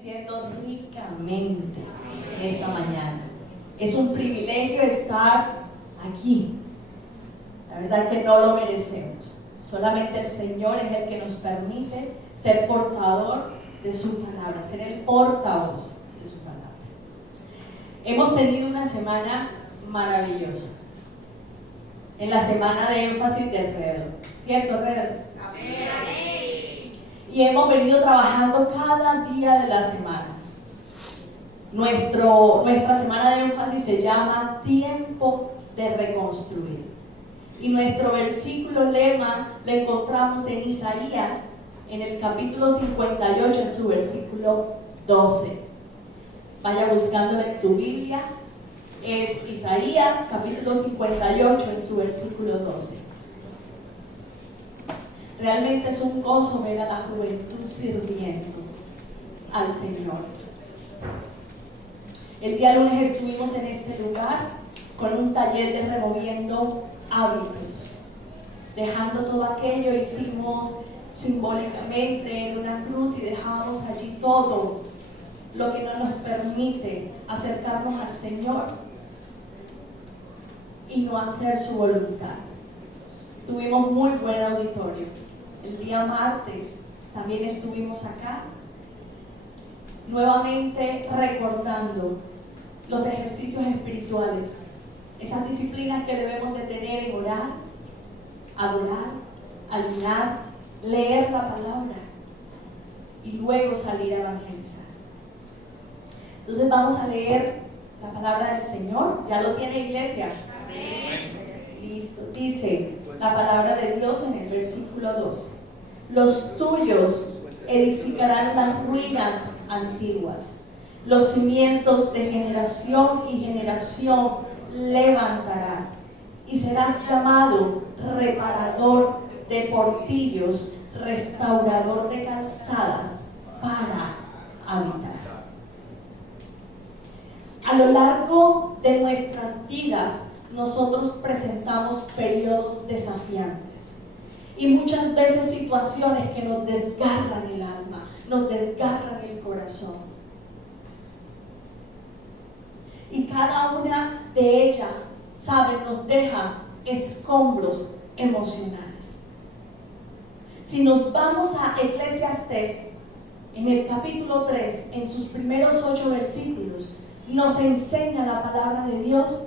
bendiciendo ricamente en esta mañana. Es un privilegio estar aquí. La verdad es que no lo merecemos. Solamente el Señor es el que nos permite ser portador de su palabra, ser el portavoz de su palabra. Hemos tenido una semana maravillosa. En la semana de énfasis de Redo. ¿Cierto, Redos? Amén. Y hemos venido trabajando cada día de las semanas. Nuestra semana de énfasis se llama Tiempo de Reconstruir. Y nuestro versículo lema lo encontramos en Isaías, en el capítulo 58, en su versículo 12. Vaya buscándolo en su Biblia. Es Isaías, capítulo 58, en su versículo 12. Realmente es un gozo ver a la juventud sirviendo al Señor. El día lunes estuvimos en este lugar con un taller de removiendo hábitos. Dejando todo aquello, hicimos simbólicamente en una cruz y dejamos allí todo lo que no nos permite acercarnos al Señor y no hacer su voluntad. Tuvimos muy buen auditorio. El día martes también estuvimos acá, nuevamente recordando los ejercicios espirituales, esas disciplinas que debemos de tener en orar, adorar, ayunar, leer la palabra y luego salir a evangelizar. Entonces vamos a leer la palabra del Señor. ¿Ya lo tiene, iglesia? Amén. Listo. Dice la palabra de Dios en el versículo 2. Los tuyos edificarán las ruinas antiguas. Los cimientos de generación y generación levantarás. Y serás llamado reparador de portillos, restaurador de calzadas para habitar. A lo largo de nuestras vidas, nosotros presentamos periodos desafiantes y muchas veces situaciones que nos desgarran el alma, nos desgarran el corazón. Y cada una de ellas, ¿saben?, nos deja escombros emocionales. Si nos vamos a Eclesiastés, en el capítulo 3, en sus primeros 8 versículos, nos enseña la palabra de Dios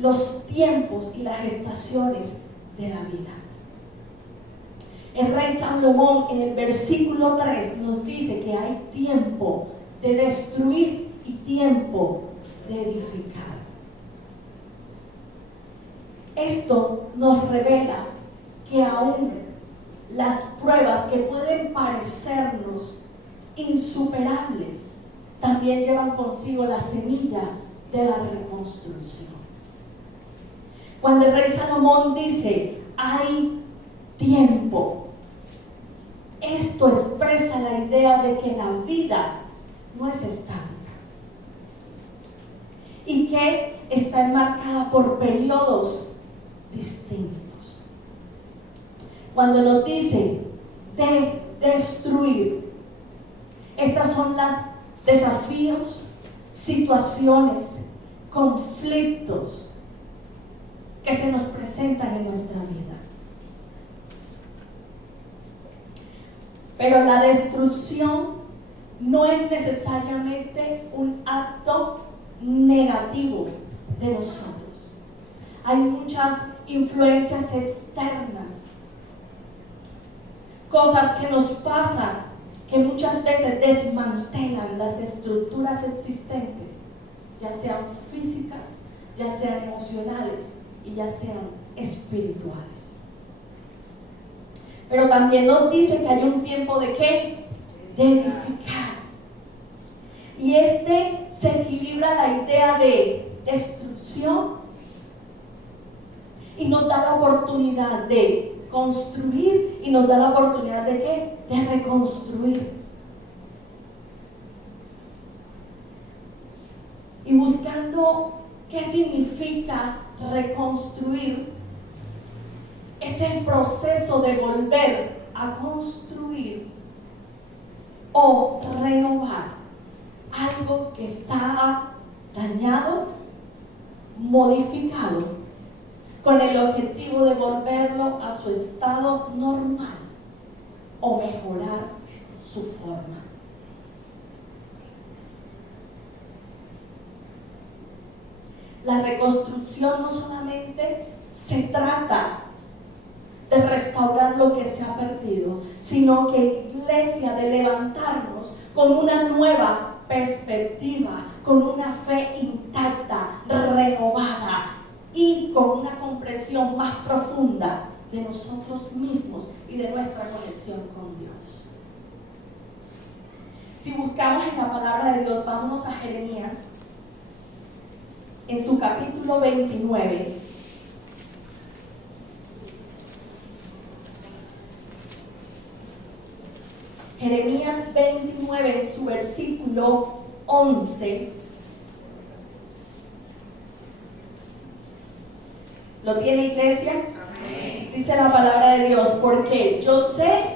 los tiempos y las estaciones de la vida. El rey Salomón en el versículo 3 nos dice que hay tiempo de destruir y tiempo de edificar. Esto nos revela que aún las pruebas que pueden parecernos insuperables también llevan consigo la semilla de la reconstrucción. Cuando el rey Salomón dice, hay tiempo, esto expresa la idea de que la vida no es estática y que está enmarcada por periodos distintos. Cuando nos dice de destruir, estas son las desafíos, situaciones, conflictos que se nos presentan en nuestra vida. Pero la destrucción no es necesariamente un acto negativo de nosotros. Hay muchas influencias externas, cosas que nos pasan que muchas veces desmantelan las estructuras existentes, ya sean físicas, ya sean emocionales y ya sean espirituales. Pero también nos dice que hay un tiempo de ¿qué? De edificar. Y se equilibra la idea de destrucción y nos da la oportunidad de construir y nos da la oportunidad de ¿qué? De reconstruir. Y buscando qué significa reconstruir, es el proceso de volver a construir o renovar estaba dañado, modificado, con el objetivo de volverlo a su estado normal o mejorar su forma. La reconstrucción no solamente se trata de restaurar lo que se ha perdido, sino que, iglesia, de levantarnos con una nueva perspectiva, con una fe intacta, renovada y con una comprensión más profunda de nosotros mismos y de nuestra conexión con Dios. Si buscamos en la palabra de Dios, vámonos a Jeremías, en su capítulo 29. Jeremías 29, en su versículo 11. ¿Lo tiene, iglesia? Amén. Dice la palabra de Dios: porque yo sé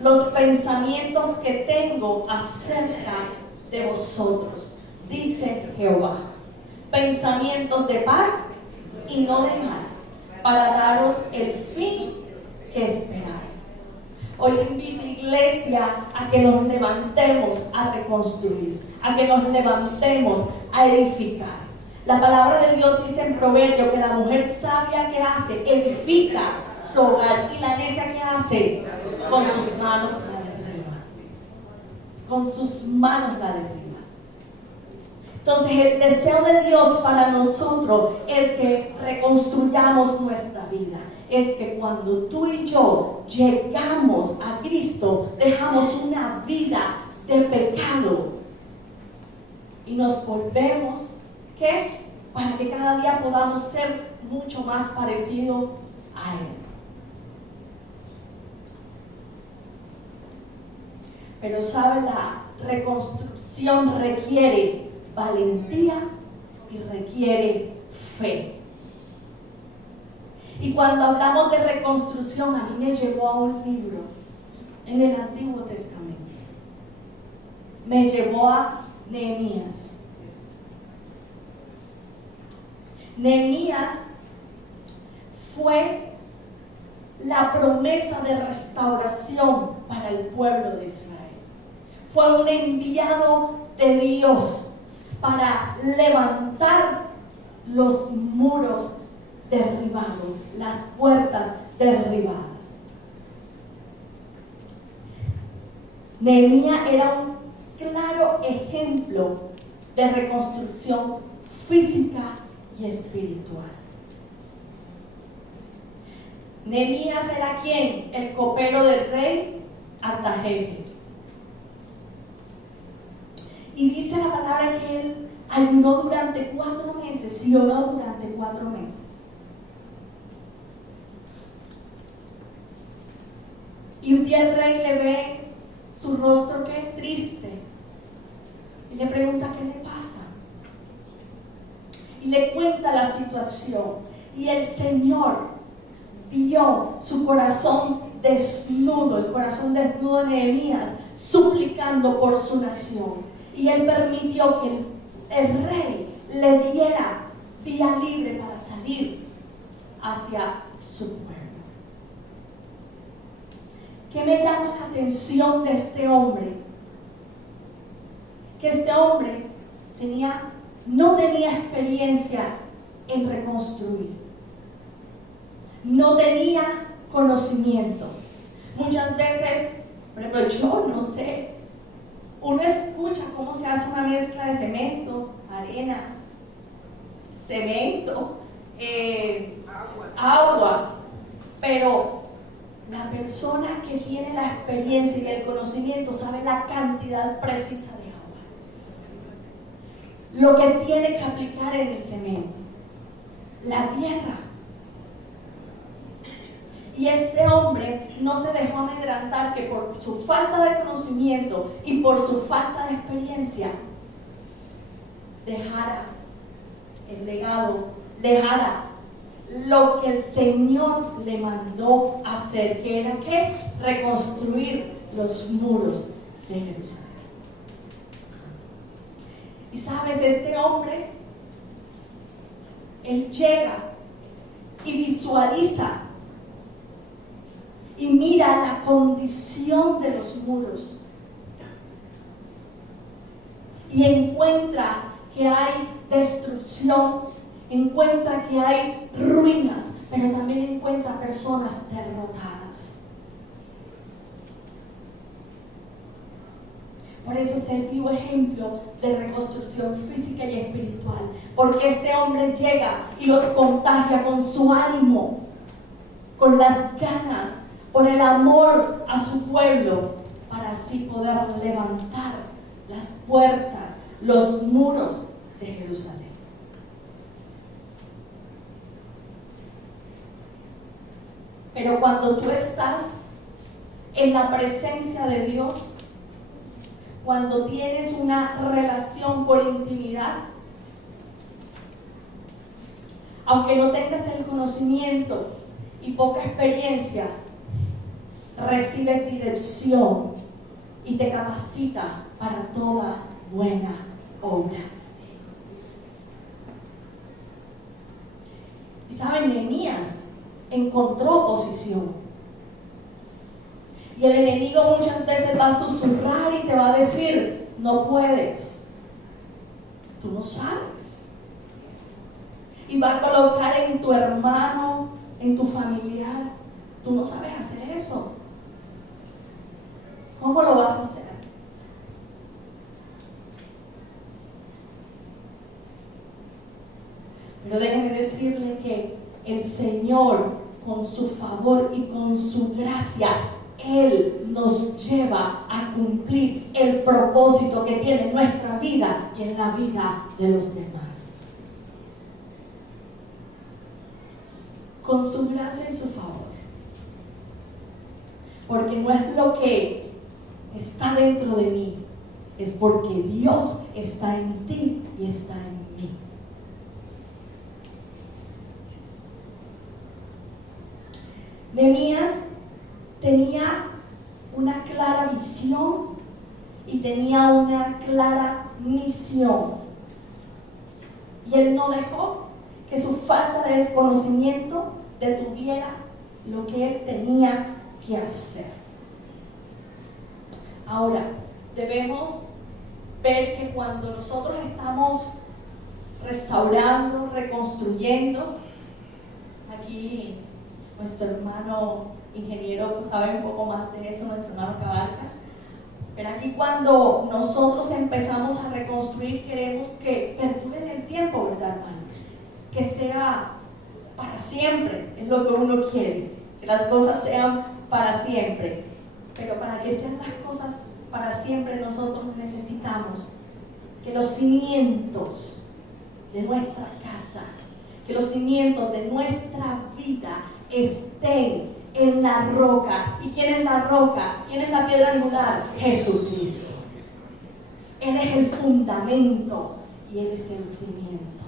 los pensamientos que tengo acerca de vosotros, dice Jehová, pensamientos de paz y no de mal, para daros el fin que esperáis. Hoy le invito, iglesia, a que nos levantemos a reconstruir, a que nos levantemos a edificar. La palabra de Dios dice en Proverbio que la mujer sabia, que hace, edifica su hogar, y la necia, que hace, con sus manos la derriba. Con sus manos la derriba. Entonces, el deseo de Dios para nosotros es que reconstruyamos nuestra vida. Es que cuando tú y yo llegamos a Cristo, dejamos una vida de pecado y nos volvemos, ¿qué? Para que cada día podamos ser mucho más parecidos a Él. Pero sabe, la reconstrucción requiere valentía y requiere fe. Y cuando hablamos de reconstrucción, a mí me llevó a un libro en el Antiguo Testamento. Me llevó a Nehemías. Nehemías fue la promesa de restauración para el pueblo de Israel. Fue un enviado de Dios para levantar los muros derribados, las puertas derribadas. Nehemías era un claro ejemplo de reconstrucción física y espiritual. Nehemías era ¿quién? El copero del rey Artajerjes. Y dice la palabra que él ayunó durante 4 meses y oró durante 4 meses. Y un día el rey le ve su rostro que es triste y le pregunta qué le pasa. Y le cuenta la situación. Y el Señor vio su corazón desnudo, el corazón desnudo de Nehemías, suplicando por su nación. Y él permitió que el rey le diera vía libre para salir hacia su pueblo. ¿Qué me llama la atención de este hombre? Que este hombre no tenía experiencia en reconstruir. No tenía conocimiento. Muchas veces, por ejemplo, yo no sé. Uno escucha cómo se hace una mezcla de cemento, arena, cemento, agua, pero la persona que tiene la experiencia y el conocimiento sabe la cantidad precisa de agua, lo que tiene que aplicar en el cemento, la tierra. Y este hombre no se dejó amedrentar que por su falta de conocimiento y por su falta de experiencia dejara el legado, dejara lo que el Señor le mandó hacer, que era ¿qué? Reconstruir los muros de Jerusalén. Y sabes, este hombre, él llega y visualiza y mira la condición de los muros y encuentra que hay destrucción, encuentra que hay ruinas, pero también encuentra personas derrotadas. Por eso es el vivo ejemplo de reconstrucción física y espiritual, porque este hombre llega y los contagia con su ánimo, con las ganas, por el amor a su pueblo, para así poder levantar las puertas, los muros de Jerusalén. Pero cuando tú estás en la presencia de Dios, cuando tienes una relación por intimidad, aunque no tengas el conocimiento y poca experiencia, recibes dirección y te capacita para toda buena obra. Y saben, Nehemías encontró oposición. Y el enemigo muchas veces va a susurrar y te va a decir: no puedes, tú no sabes. Y va a colocar en tu hermano, en tu familiar: tú no sabes hacer eso. ¿Cómo lo vas a hacer? Pero déjeme decirle que el Señor, con su favor y con su gracia, Él nos lleva a cumplir el propósito que tiene en nuestra vida y en la vida de los demás. Con su gracia y su favor. Porque no es lo que está dentro de mí, es porque Dios está en ti y está en mí. Nehemías tenía una clara visión y tenía una clara misión. Y él no dejó que su falta de desconocimiento detuviera lo que él tenía que hacer. Ahora, debemos ver que cuando nosotros estamos restaurando, reconstruyendo, aquí nuestro hermano ingeniero pues sabe un poco más de eso, nuestro hermano Cabarcas, pero aquí cuando nosotros empezamos a reconstruir queremos que perdure en el tiempo, ¿verdad, hermano? Que sea para siempre, es lo que uno quiere, que las cosas sean para siempre. Pero para que sean las cosas para siempre, nosotros necesitamos que los cimientos de nuestra casa, que los cimientos de nuestra vida estén en la roca. ¿Y quién es la roca? ¿Quién es la piedra angular? Jesucristo. Él es el fundamento y Él es el cimiento.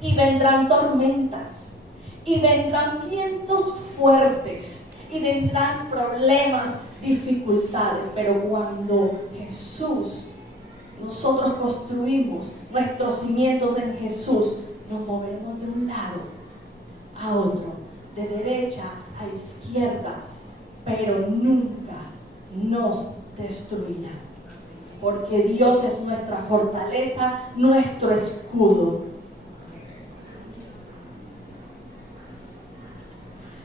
Y vendrán tormentas, y vendrán vientos fuertes, y vendrán problemas, dificultades, pero cuando nosotros construimos nuestros cimientos en Jesús, nos moveremos de un lado a otro, de derecha a izquierda, pero nunca nos destruirá, porque Dios es nuestra fortaleza, nuestro escudo.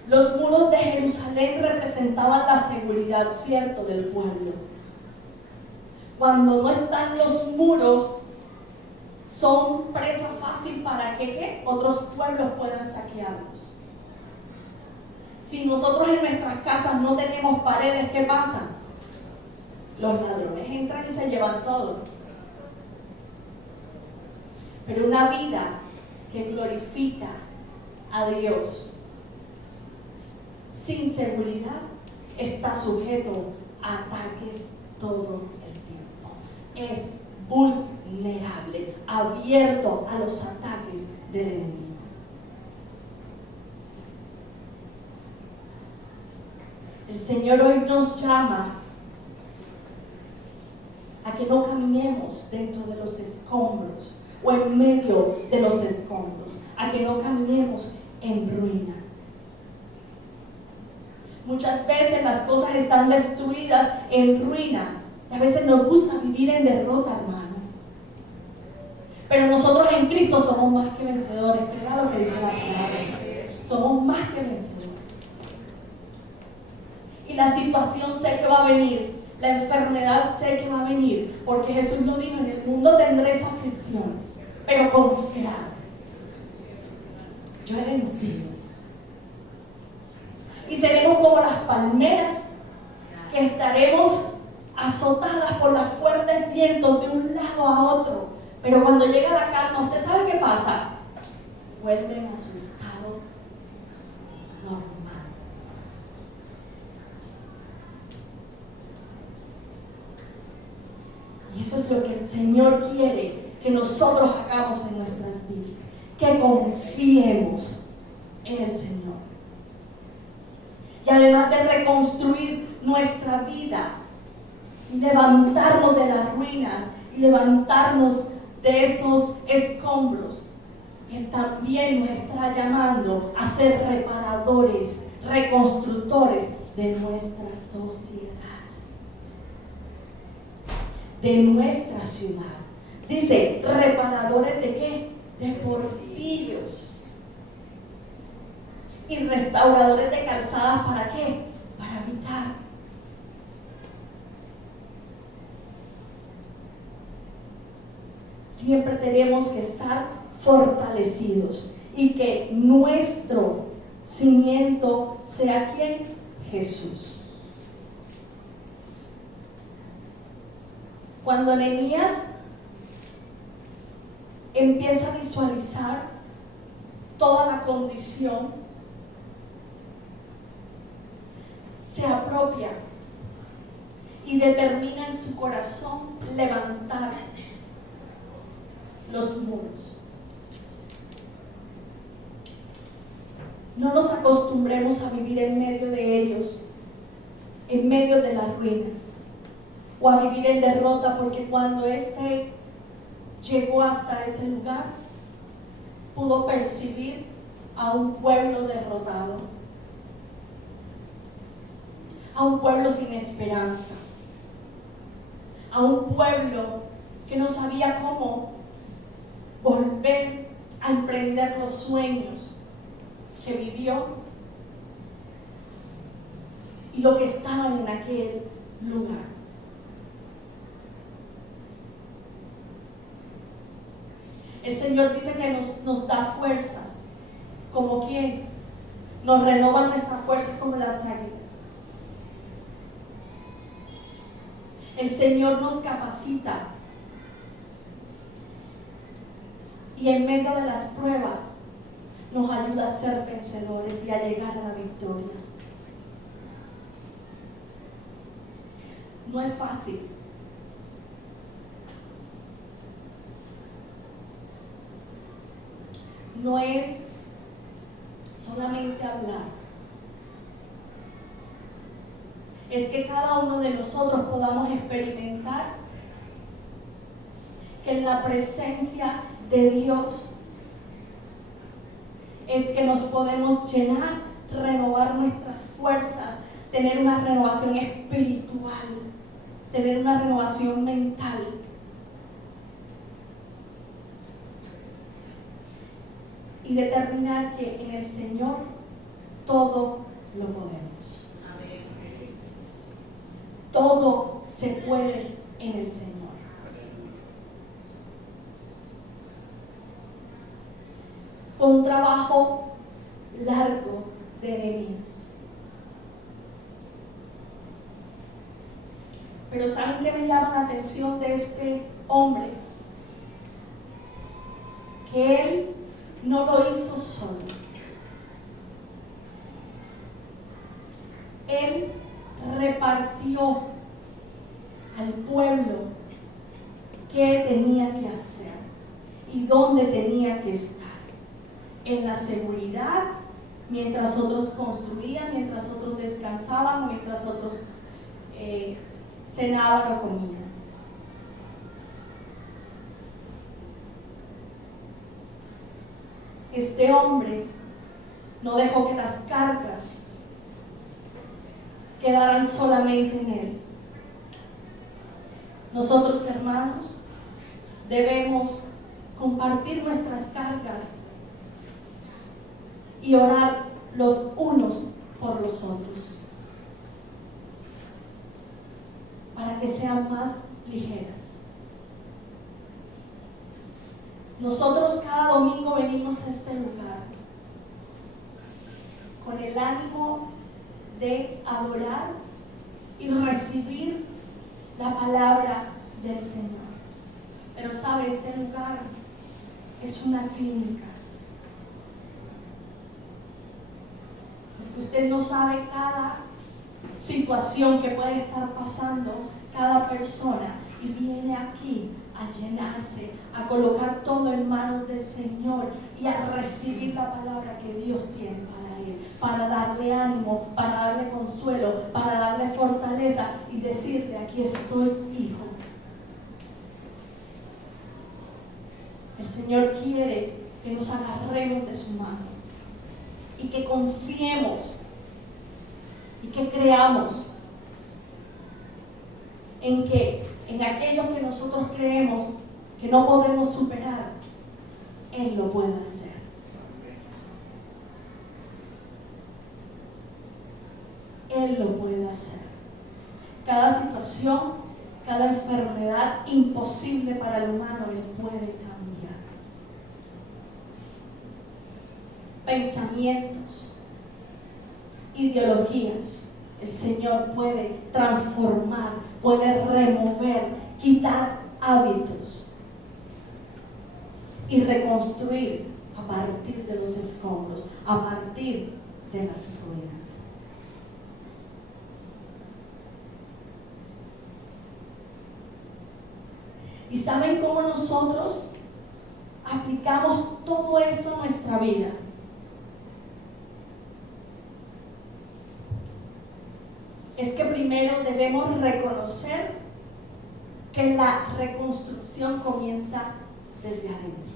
Los muros de Jerusalén representaban la seguridad, cierto, del pueblo. Cuando no están los muros, son presa fácil para que otros pueblos puedan saquearlos. Si nosotros en nuestras casas no tenemos paredes, ¿qué pasa? Los ladrones entran y se llevan todo. Pero una vida que glorifica a Dios sin seguridad está sujeto a ataques todo el tiempo. Es vulnerable, abierto a los ataques del enemigo. El Señor hoy nos llama a que no caminemos dentro de los escombros o en medio de los escombros, a que no caminemos en ruina. Muchas veces las cosas están destruidas en ruina. A veces nos gusta vivir en derrota, hermano. Pero nosotros en Cristo somos más que vencedores. Mira lo que dice la palabra. Somos más que vencedores. Y la situación sé que va a venir. La enfermedad sé que va a venir. Porque Jesús lo dijo, en el mundo tendréis aflicciones. Pero confiad. Yo he vencido. Y seremos como las palmeras que estaremos azotadas por los fuertes vientos de un lado a otro. Pero cuando llega la calma, ¿usted sabe qué pasa? Vuelven a su estado normal. Y eso es lo que el Señor quiere que nosotros hagamos en nuestras vidas. Que confiemos en el Señor. Y además de reconstruir nuestra vida, levantarnos de las ruinas y levantarnos de esos escombros, Él también nos está llamando a ser reparadores, reconstructores de nuestra sociedad, de nuestra ciudad. Dice, reparadores de ¿qué? De portillos. Y restauradores de calzadas, ¿para qué? Para habitar. Siempre tenemos que estar fortalecidos y que nuestro cimiento sea ¿quién? Jesús. Cuando Nehemías empieza a visualizar toda la condición, se apropia y determina en su corazón levantar los muros. No nos acostumbremos a vivir en medio de ellos, en medio de las ruinas, o a vivir en derrota, porque cuando éste llegó hasta ese lugar, pudo percibir a un pueblo derrotado, a un pueblo sin esperanza, a un pueblo que no sabía cómo volver a emprender los sueños que vivió y lo que estaban en aquel lugar. El Señor dice que nos da fuerzas, como quien nos renova nuestras fuerzas como las águilas. El Señor nos capacita y en medio de las pruebas nos ayuda a ser vencedores y a llegar a la victoria. No es fácil. No es solamente hablar. Es que cada uno de nosotros podamos experimentar que en la presencia de Dios es que nos podemos llenar, renovar nuestras fuerzas, tener una renovación espiritual, tener una renovación mental. Y determinar que en el Señor todo lo podemos. Todo se puede en el Señor. Fue un trabajo largo de Nehemías. Pero ¿saben qué me llama la atención de este hombre? Que él no lo hizo solo. Él repartió al pueblo qué tenía que hacer y dónde tenía que estar. En la seguridad, mientras otros construían, mientras otros descansaban, mientras otros cenaban o comían. este hombre no dejó que las cargas quedaran solamente en él. Nosotros, hermanos, debemos compartir nuestras cargas y orar los unos por los otros para que sean más ligeras. Nosotros cada domingo venimos a este lugar con el ánimo de adorar y recibir la palabra del Señor. Pero sabe, este lugar es una clínica. Porque usted no sabe cada situación que puede estar pasando cada persona y viene aquí a llenarse, a colocar todo en manos del Señor y a recibir la palabra que Dios tiene para él, para darle ánimo, para darle consuelo, para darle fortaleza y decirle: aquí estoy, hijo. El Señor quiere que nos agarremos de su mano y que confiemos y que creamos en aquello que nosotros creemos que no podemos superar, Él lo puede hacer. Él lo puede hacer. Cada situación, cada enfermedad imposible para el humano, Él puede cambiar. Pensamientos, ideologías, el Señor puede transformar, puede remover, quitar hábitos y reconstruir a partir de los escombros, a partir de las ruinas. ¿Y saben cómo nosotros aplicamos todo esto en nuestra vida? Es que primero debemos reconocer que la reconstrucción comienza desde adentro.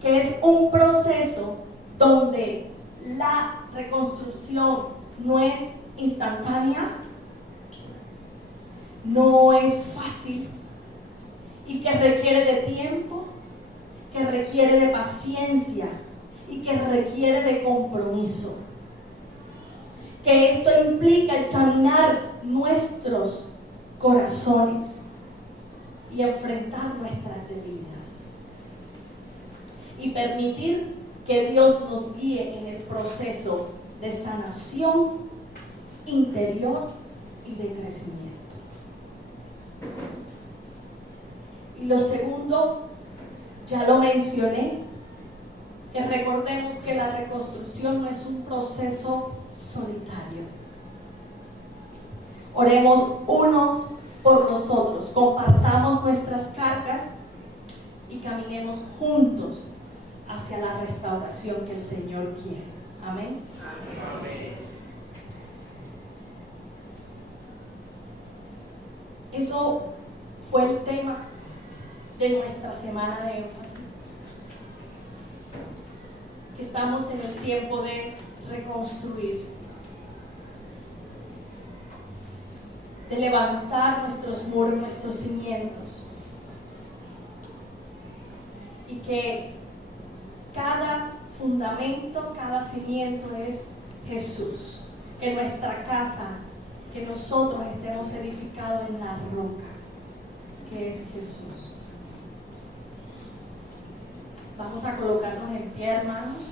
Que es un proceso donde la reconstrucción no es instantánea, no es fácil y que requiere de tiempo, que requiere de paciencia y que requiere de compromiso. Que esto implica examinar nuestros corazones y enfrentar nuestras debilidades y permitir que Dios nos guíe en el proceso de sanación interior y de crecimiento. Y lo segundo, ya lo mencioné, que recordemos que la reconstrucción no es un proceso solitario. Oremos unos por los otros, compartamos nuestras cargas y caminemos juntos hacia la restauración que el Señor quiere. Amén. Amén. Eso fue el tema de nuestra semana de énfasis. Estamos en el tiempo de reconstruir, de levantar nuestros muros, nuestros cimientos, y que cada fundamento, cada cimiento es Jesús. Que nuestra casa, que nosotros estemos edificados en la roca, que es Jesús. Vamos a colocarnos en pie, hermanos.